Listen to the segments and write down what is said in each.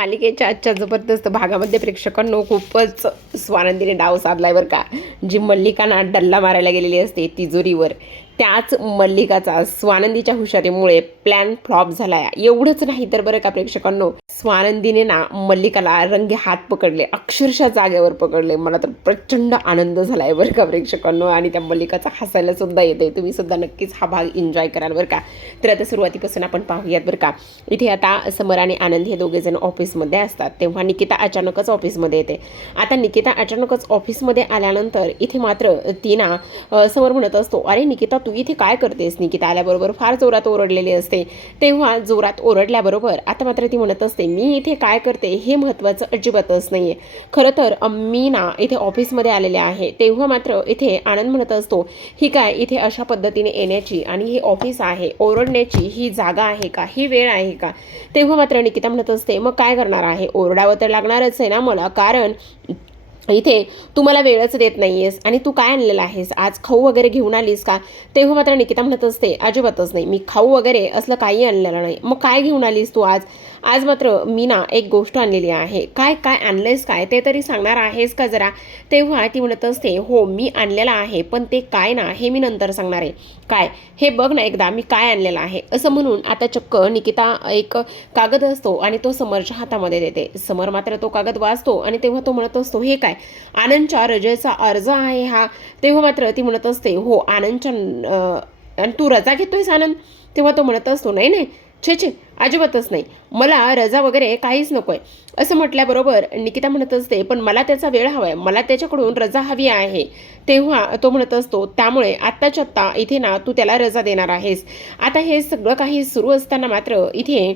मालिकेच्या आजच्या जबरदस्त भागामध्ये प्रेक्षकांनो खूपच स्वानंदीने डाव साधलाय बरं का. जी मल्लिकांना डल्ला मारायला गेलेली असते तिजोरीवर, त्याच मल्लिकाचा स्वानंदीच्या हुशारीमुळे प्लॅन फ्लॉप झालाय. एवढंच नाही तर बरं का प्रेक्षकांनो, स्वानंदीने ना मल्लिकाला रंगे हात पकडले, अक्षरशः जागेवर पकडले. मला तर प्रचंड आनंद झालाय बरं का प्रेक्षकांनो, आणि त्या मल्लिकाचा हसायला सुद्धा येते. तुम्ही सुद्धा नक्कीच हा भाग एन्जॉय कराल बरं का. तर आता सुरुवातीपासून आपण पाहूयात बरं का. इथे आता समर आणि आनंद हे दोघेजण ऑफिसमध्ये असतात, तेव्हा निकिता अचानकच ऑफिसमध्ये येते. आता निकिता अचानकच ऑफिसमध्ये आल्यानंतर इथे मात्र ती ना समोर म्हणत असतो, अरे निकिता तू इथे काय करतेस. निकिता आल्याबरोबर फार जोरात ओरडलेली असते. तेव्हा जोरात ओरडल्याबरोबर आता मात्र ती म्हणत असते, मी इथे काय करते हे महत्त्वाचं अजिबातच नाही आहे. खरं तर मी ना इथे ऑफिसमध्ये आलेले आहे. तेव्हा मात्र इथे आनंद म्हणत असतो, ही काय इथे अशा पद्धतीने येण्याची आणि हे ऑफिस आहे, ओरडण्याची ही जागा आहे का, ही वेळ आहे का. तेव्हा मात्र निकिता म्हणत असते, मग काय करणार आहे, ओरडावं तर लागणारच आहे ना मला, कारण इथे तू मला वेळच देत नाहीयेस. आणि तू काय आणलेलं आहेस, आज खाऊ वगैरे घेऊन आलीस का. तेव्हा मात्र निकिता म्हणत असते, अजिबातच नाही, मी खाऊ वगैरे असलं काही आणलेलं नाही. मग काय घेऊन आलीस तू आज. आज मात्र मी ना एक गोष्ट आणलेली आहे. काय काय आणलंयस काय ते तरी सांगणार आहेस का जरा. तेव्हा ती म्हणत असते, हो मी आणलेलं आहे, पण ते काय ना हे मी नंतर सांगणार आहे. काय हे बघ ना एकदा मी काय आणलेलं आहे. असं म्हणून आता चक्क निकिता एक कागद असतो आणि तो समरच्या हातामध्ये देते. समर मात्र तो कागद वाचतो आणि तेव्हा तो म्हणत असतो, हे काय, आनंदच्या रजेचा अर्ज आहे हा. तेव्हा मात्र ती म्हणत असते, हो आनंदच्या आणि तू रजा घेतोयस आनंद. तेव्हा तो म्हणत असतो, नाही नाही छे छे अजिबातच नाही, मला रजा वगैरे काहीच नको आहे. असं म्हटल्याबरोबर निकिता म्हणत असते, पण मला त्याचा वेळ हवा आहे, मला त्याच्याकडून रजा हवी आहे. तेव्हा तो म्हणत असतो, त्यामुळे आत्ताच्या आत्ता इथे ना तू त्याला रजा देणार आहेस. आता हे सगळं काही सुरू असताना मात्र इथे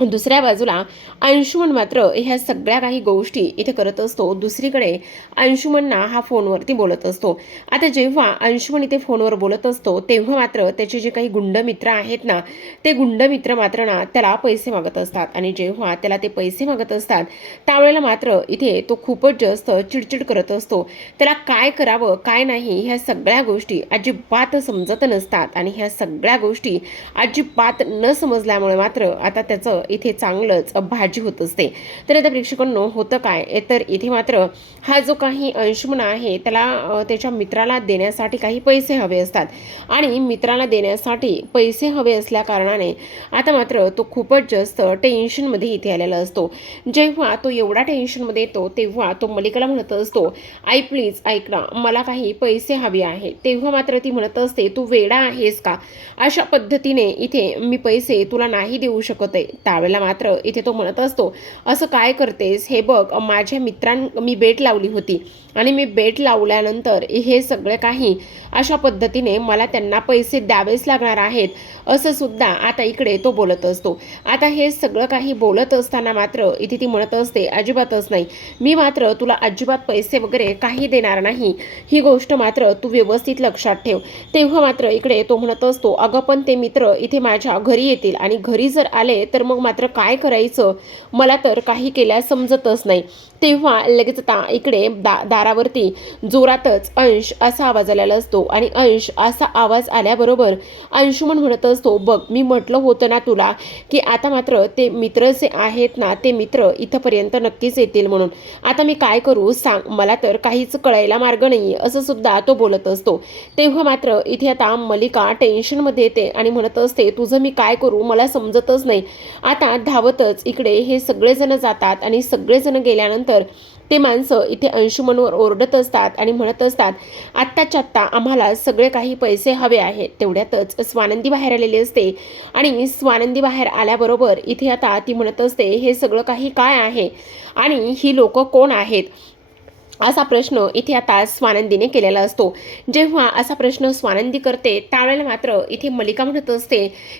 दुसऱ्या बाजूला अंशुमन मात्र ह्या सगळ्या काही गोष्टी इथे करत असतो. दुसरीकडे अंशुमनना हा फोनवरती बोलत असतो. आता जेव्हा अंशुमन इथे फोनवर बोलत असतो तेव्हा मात्र त्याचे जे काही गुंड मित्र आहेत ना, ते गुंड मित्र मात्र ना त्याला पैसे मागत असतात. आणि जेव्हा त्याला ते पैसे मागत असतात त्यावेळेला मात्र इथे तो खूपच जास्त चिडचिड करत असतो. त्याला काय करावं काय नाही ह्या सगळ्या गोष्टी अजिबात समजत नसतात. आणि ह्या सगळ्या गोष्टी अजिबात न समजल्यामुळे मात्र आता त्याचं इथे चांगलंच भाजी होत असते. तर आता प्रेक्षकांनो होतं काय, तर इथे मात्र हा जो काही अंशुमन आहे त्याला त्याच्या मित्राला देण्यासाठी काही पैसे हवे असतात. आणि मित्राला देण्यासाठी पैसे हवे असल्या कारणाने आता मात्र तो खूपच जास्त टेन्शनमध्ये इथे आलेला असतो. जेव्हा तो एवढा टेन्शनमध्ये येतो तेव्हा तो मलिकाला म्हणत असतो, आई प्लीज ऐक ना, मला काही पैसे हवे आहे. तेव्हा मात्र ती म्हणत असते, तू वेडा आहेस का, अशा पद्धतीने इथे मी पैसे तुला नाही देऊ शकत आहे. त्यावेळेला मात्र इथे तो म्हणत असतो, असं काय करतेस, हे बघ माझ्या मी बेट लावली होती आणि मी बेट लावल्यानंतर हे सगळे काही अशा पद्धतीने मला त्यांना पैसे द्यावेच लागणार आहेत असं सुद्धा आता इकडे तो बोलत असतो. आता हे सगळं काही बोलत असताना मात्र इथे ती म्हणत असते, अजिबातच नाही, मी मात्र तुला अजिबात पैसे वगैरे काही देणार नाही, ही गोष्ट मात्र तू व्यवस्थित लक्षात ठेव. तेव्हा मात्र इकडे तो म्हणत असतो, अगं पण ते मित्र इथे माझ्या घरी येतील आणि घरी जर आले तर मग मात्र काय करायचं, मला तर काही केल्यास समजतच नाही. तेव्हा लगेच आता इकडे दारावरती जोरातच अंश असा आवाज आलेला असतो. आणि अंश असा आवाज आल्याबरोबर अंशुमन म्हणत असतो, बघ मी म्हटलं होतं ना तुला की आता मात्र ते मित्र जे आहेत ना ते मित्र इथंपर्यंत नक्कीच येतील म्हणून. आता मी काय करू सांग, मला तर काहीच कळायला मार्ग नाही असं सुद्धा तो बोलत असतो. तेव्हा मात्र इथे आता मलिका टेन्शनमध्ये येते आणि म्हणत असते, तुझं मी काय करू मला समजतच नाही. आता धावतच इकडे हे सगळेजण जातात आणि सगळेजण गेल्यानंतर ते माणसं इथे अंशुमनवर ओरडत असतात आणि म्हणत असतात, आत्ताच्या आत्ता आम्हाला सगळे काही पैसे हवे आहेत. तेवढ्यातच स्वानंदी बाहेर आलेली असते आणि स्वानंदी बाहेर आल्याबरोबर इथे आता ती म्हणत असते, हे सगळं काही काय आहे आणि ही लोक कोण आहेत असा प्रश्न इथे आता स्वानंदीने केलेला असतो. जेव्हा असा प्रश्न स्वानंदी करते त्यावेळेला मात्र इथे मलिका म्हणत असते,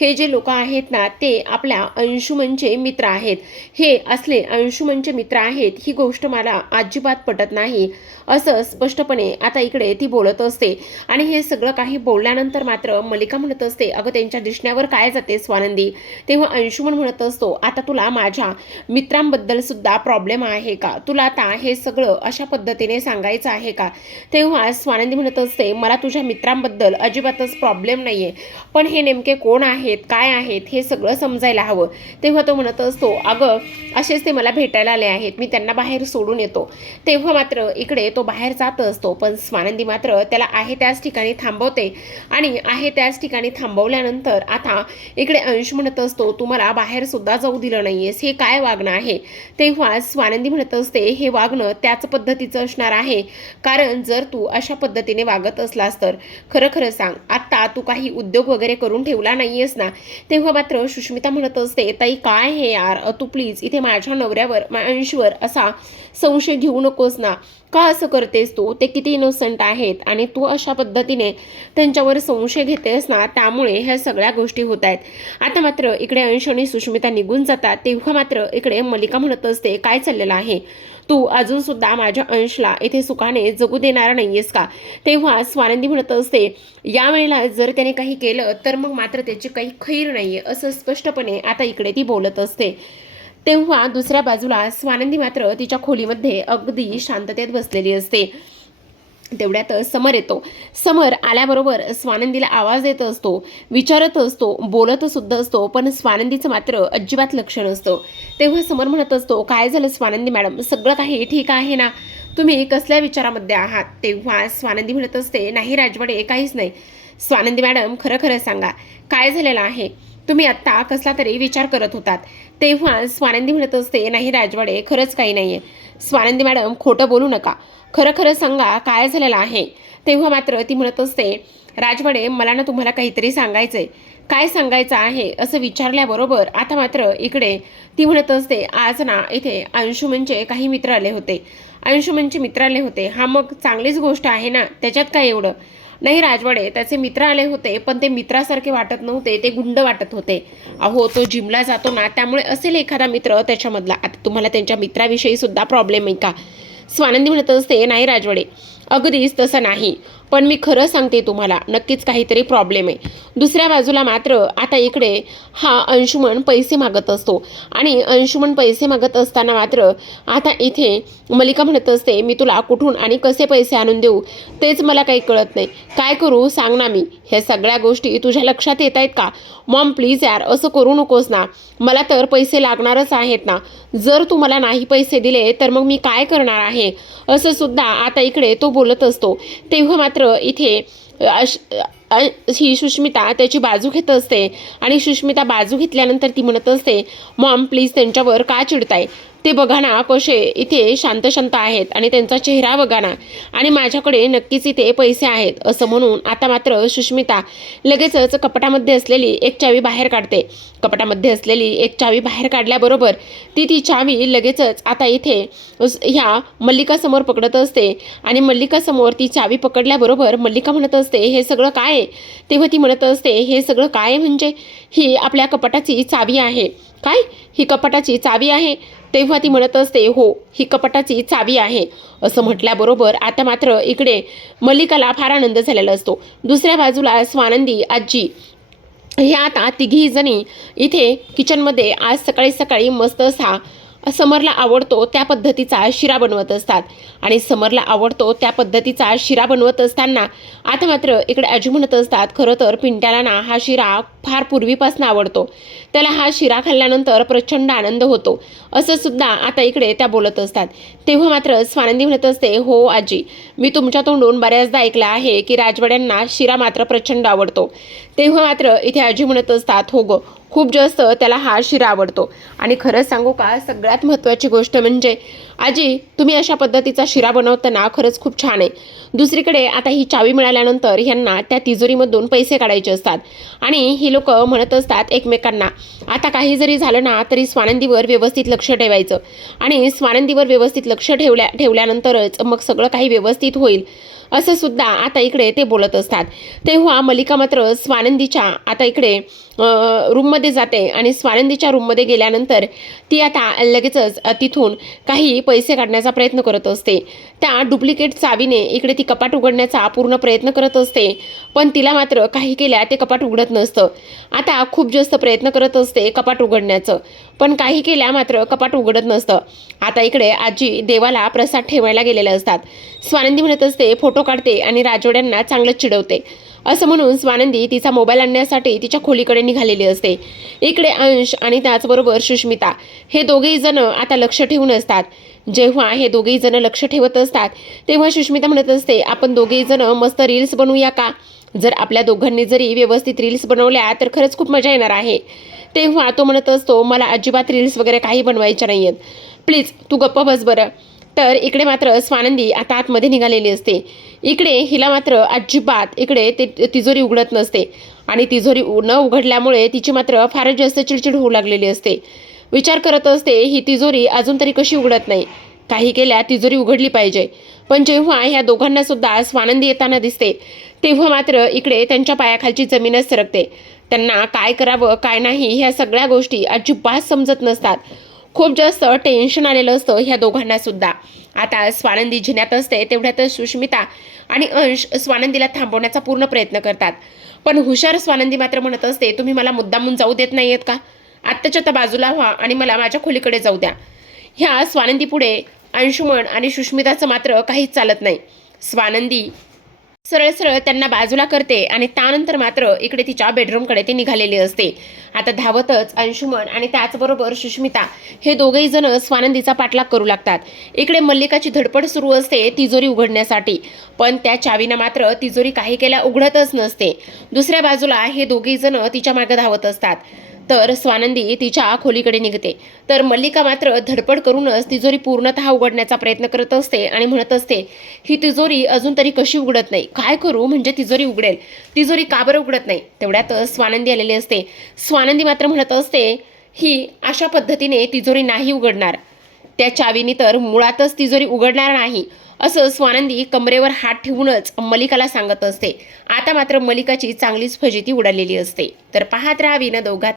हे जे लोक आहेत ना ते आपल्या अंशुमनचे मित्र आहेत. हे असले अंशुमनचे मित्र आहेत ही गोष्ट मला अजिबात पटत नाही असं स्पष्टपणे आता इकडे ती बोलत असते. आणि हे सगळं काही बोलल्यानंतर मात्र मलिका म्हणत असते, अगं त्यांच्या दिसण्यावर काय जाते स्वानंदी. तेव्हा अंशुमन म्हणत असतो, आता तुला माझ्या मित्रांबद्दल सुद्धा प्रॉब्लेम आहे का, तुला आता हे सगळं अशा पद्धतीने सांगायचं आहे का? तेव्हा स्वानंदी म्हणत असते, मला तुझ्या मित्रांबद्दल अजिबातच प्रॉब्लेम नाही आहे, पण हे नेमके कोण आहेत, काय आहेत हे सगळं समजायला हवं. तेव्हा तो म्हणत असतो, अगं असेच ते मला भेटायला आले आहेत, मी त्यांना बाहेर सोडून येतो. तेव्हा मात्र इकडे तो बाहेर जात असतो, पण स्वानंदी मात्र त्याला आहे त्याच ठिकाणी थांबवते आणि आहे त्याच ठिकाणी थांबवल्यानंतर आता इकडे अंश म्हणत असतो, तुम्हाला बाहेर सुद्धा जाऊ दिलं नाहीयेस, हे काय वागणं आहे? तेव्हा स्वानंदी म्हणत असते, हे वागणं त्याच पद्धतीचं असणार आहे, कारण जर तू अशा पद्धतीने वागत असलास तर खरं खरं सांग, आता तू काही उद्योग वगैरे करून ठेवला नाहीयेस ना? तेव्हा मात्र सुष्मिता म्हणत असते, ताई काय हे यार, तू प्लीज इथे माझ्या नवऱ्यावर अंशवर असा संशय घेऊ नकोस ना. का असं करतेस तू? ते किती इनोसंट आहेत आणि तू अशा पद्धतीने त्यांच्यावर संशय घेतेस ना, त्यामुळे ह्या सगळ्या गोष्टी होत आहेत. आता मात्र इकडे अंश आणि सुष्मिता निघून जातात. तेव्हा मात्र इकडे मल्लिका म्हणत असते, काय चाललेलं आहे? तू अजून सुद्धा माझ्या अंशला इथे सुखाने जगू देणार नाहीयेस का? तेव्हा स्वानंदी म्हणत असते, यावेळेला जर त्याने काही केलं तर मग मात्र त्याची काही खैर नाहीये, असं स्पष्टपणे आता इकडे ती बोलत असते. तेव्हा दुसऱ्या बाजूला स्वानंदी मात्र तिच्या खोलीमध्ये अगदी शांततेत बसलेली असते. तेवढ्यात समर येतो. समर आल्याबरोबर स्वानंदीला आवाज येत असतो, विचारत असतो, बोलत सुद्धा असतो, पण स्वानंदीचं मात्र अजिबात लक्ष नसतं. तेव्हा समर म्हणत असतो, काय झालं स्वानंदी मॅडम, सगळं काही ठीक आहे ना? तुम्ही कसल्या विचारामध्ये आहात? तेव्हा स्वानंदी म्हणत असते, नाही राजवाडे, काहीच नाही. स्वानंदी मॅडम, खरं खरं सांगा, काय झालेलं आहे? तुम्ही आत्ता कसला तरी विचार करत होतात. तेव्हा स्वानंदी म्हणत असते, नाही राजवाडे, खरंच काही नाही आहे. स्वानंदी मॅडम, खोटं बोलू नका, खरं खरं सांगा, काय झालेलं आहे? तेव्हा मात्र ती म्हणत असते, राजवाडे, मला ना तुम्हाला काहीतरी सांगायचं आहे. काय सांगायचं आहे असं विचारल्याबरोबर आता मात्र इकडे ती म्हणत असते, आज ना इथे अंशुमनचे काही मित्र आले होते. अंशुमनचे मित्र आले होते, हा मग चांगलीच गोष्ट आहे ना, त्याच्यात काय एवढं? नाही राजवाडे, त्याचे मित्र आले होते, पण ते मित्रासारखे वाटत नव्हते, ते गुंड वाटत होते. अहो, तो जिमला जातो ना, त्यामुळे असेल एखादा मित्र त्याच्यामधला. आता तुम्हाला त्यांच्या मित्राविषयी सुद्धा प्रॉब्लेम आहे का? स्वानंदी म्हणत असते, नाही राजवाडे, अगदीच तसं नाही, पण मी खरं सांगते तुम्हाला, नक्कीच काहीतरी प्रॉब्लेम आहे. दुसऱ्या बाजूला मात्र आता इकडे हा अंशुमन पैसे मागत असतो आणि अंशुमन पैसे मागत असताना मात्र आता इथे मल्लिका म्हणत असते, मी तुला कुठून आणि कसे पैसे आणून देऊ तेच मला काही कळत नाही, काय करू सांग ना. मी ह्या सगळ्या गोष्टी तुझ्या लक्षात येत आहेत का? मॉम प्लीज यार, असं करू नकोस ना, मला तर पैसे लागणारच आहेत ना. जर तू मला नाही पैसे दिले तर मग मी काय करणार आहे, असं सुद्धा आता इकडे तो बोलत असतो. तेव्हा मात्र इथे ही सुष्मिता त्याची बाजू घेत असते आणि सुष्मिता बाजू घेतल्यानंतर ती म्हणत असते, मॉम प्लीज त्यांच्यावर का चिडताय? ते बघा ना कसे इथे शांत शांत आहेत आणि त्यांचा चेहरा बघा ना, आणि माझ्याकडे नक्कीच इथे पैसे आहेत. असं म्हणून आता मात्र सुष्मिता लगेचच कपाटामध्ये असलेली एक चावी बाहेर काढते. कपाटामध्ये असलेली एक चावी बाहेर काढल्याबरोबर ती चावी लगेचच आता इथे ह्या मल्लिकासमोर पकडत असते आणि मल्लिकासमोर ती चावी पकडल्याबरोबर मल्लिका म्हणत असते, हे सगळं काय आहे? तेव्हा ती म्हणत असते, हे सगळं काय आहे म्हणजे? ही आपल्या कपाटाची चावी आहे. काय? ही कपाटाची चावी आहे? तेव्हा ती म्हणत असते, हो, ही कपाटाची चावी आहे. असं म्हटल्याबरोबर आता मात्र इकडे मल्लिकाला फार आनंद झालेला असतो. दुसऱ्या बाजूला स्वानंदी आजी ह्या आता तिघी जणी इथे किचनमध्ये आज सकाळी सकाळी मस्त असा समरला आवडतो त्या पद्धतीचा शिरा बनवत असतात आणि समरला आवडतो त्या पद्धतीचा शिरा बनवत असताना आता मात्र इकडे आजी म्हणत असतात, खरं तर पिंट्याला ना हा शिरा फार पूर्वीपासून आवडतो, त्याला हा शिरा खाल्ल्यानंतर प्रचंड आनंद होतो, असं सुद्धा आता इकडे त्या बोलत असतात. तेव्हा मात्र स्वानंदी म्हणत असते, हो आजी, मी तुमच्या तोंडून बऱ्याचदा ऐकलं आहे की राजवाड्यांना शिरा मात्र प्रचंड आवडतो. तेव्हा मात्र इथे आजी म्हणत असतात, हो गं, खूप जास्त त्याला हा शिरा आवडतो. आणि खरंच सांगू का, सगळ्यात महत्त्वाची गोष्ट म्हणजे आजी, तुम्ही अशा पद्धतीचा शिरा बनवताना खरंच खूप छान आहे. दुसरीकडे आता ही चावी मिळाल्यानंतर ह्यांना त्या तिजोरीमधून पैसे काढायचे असतात आणि ही लोक म्हणत असतात एकमेकांना, आता काही जरी झालं ना तरी स्वानंदीवर व्यवस्थित लक्ष ठेवायचं आणि स्वानंदीवर व्यवस्थित लक्ष ठेवल्यानंतरच मग सगळं काही व्यवस्थित होईल, असं सुद्धा आता इकडे ते बोलत असतात. तेव्हा मल्लिका मात्र स्वानंदीच्या आता इकडे रूममध्ये जाते आणि स्वानंदीच्या रूममध्ये गेल्यानंतर ती आता लगेचच तिथून काही पैसे काढण्याचा प्रयत्न करत असते. त्या डुप्लिकेट चावीने इकडे ती कपाट उघडण्याचा पूर्ण प्रयत्न करत असते, पण तिला मात्र काही केल्या ते कपाट उघडत नसतं. आता खूप जास्त प्रयत्न करत असते कपाट उघडण्याचं, पण काही केल्या मात्र कपाट उघडत नसतं. आता इकडे आजी देवाला प्रसाद ठेवायला गेलेले असतात. स्वानंदी म्हणत असते, फोटो काढते आणि राजोड्यांना चांगलंच चिडवते. असं म्हणून स्वानंदी तिचा मोबाईल आणण्यासाठी तिच्या खोलीकडे निघालेली असते. इकडे अंश आणि त्याचबरोबर सुष्मिता हे दोघेही जण आता लक्ष ठेवून असतात. जेव्हा हे दोघेही जण लक्ष ठेवत असतात तेव्हा सुष्मिता म्हणत असते, आपण दोघेही जण मस्त रील्स बनवूया का? जर आपल्या दोघांनी जरी व्यवस्थित रील्स बनवल्या तर खरंच खूप मजा येणार आहे. तेव्हा तो म्हणत असतो, मला अजिबात रील्स वगैरे काही बनवायच्या नाही आहेत, प्लीज तू गप्प बस बरं. तर इकडे मात्र स्वानंदी आता आतमध्ये निघालेली असते. इकडे हिला मात्र अजिबात इकडे ते तिजोरी उघडत नसते आणि तिजोरी न उघडल्यामुळे तिची मात्र फारच जास्त चिडचिड होऊ लागलेली असते. विचार करत असते, ही तिजोरी अजून तरी कशी उघडत नाही, काही केल्या तिजोरी उघडली पाहिजे. पण जेव्हा ह्या दोघांना सुद्धा स्वानंदी येताना दिसते तेव्हा मात्र इकडे त्यांच्या पायाखालची जमीनच सरकते. त्यांना काय करावं काय नाही ह्या सगळ्या गोष्टी अजिबात समजत नसतात. खूप जास्त टेन्शन आलेलं असतं ह्या दोघांना सुद्धा. आता स्वानंदी जिन्यात असते तेवढ्यातच सुष्मिता आणि अंश स्वानंदीला थांबवण्याचा पूर्ण प्रयत्न करतात. पण हुशार स्वानंदी मात्र म्हणत असते, तुम्ही मला मुद्दामून जाऊ देत नाही आहेत का? आत्ताच्या आता बाजूला व्हा आणि मला माझ्या खोलीकडे जाऊ द्या. ह्या स्वानंदी पुढे अंशुमन आणि सुष्मिताचं मात्र काहीच चालत नाही. स्वानंदी सरळ सरळ त्यांना बाजूला करते आणि त्यानंतर मात्र इकडे तिच्या बेडरूमकडे ती निघालेली असते. आता धावतच अंशुमन आणि त्याचबरोबर सुष्मिता हे दोघेही जण स्वानंदीचा पाठलाग करू लागतात. इकडे मल्लिकाची धडपड सुरू असते तिजोरी उघडण्यासाठी, पण त्या चावीनं मात्र तिजोरी काही केल्या उघडतच नसते. दुसऱ्या बाजूला हे दोघेही जण तिच्या मागे धावत असतात. तर स्वानंदी तिच्या खोलीकडे निघते, तर मल्लिका मात्र धडपड करूनच तिजोरी पूर्णतः उघडण्याचा प्रयत्न करत असते आणि म्हणत असते, ही तिजोरी अजून तरी कशी उघडत नाही, काय करू म्हणजे तिजोरी उघडेल, तिजोरी का बरं उघडत नाही. तेवढ्यातच स्वानंदी आलेली असते. स्वानंदी मात्र म्हणत असते, ही अशा पद्धतीने तिजोरी नाही उघडणार, त्या चावीने तर मुळातच तिजोरी उघडणार नाही, असं स्वानंदी कमरेवर हात ठेवूनच मल्लिकाला सांगत असते. आता मात्र मल्लिकाची चांगलीच फजिती उडालेली असते. तर पाहत राहा विनोद दोघात.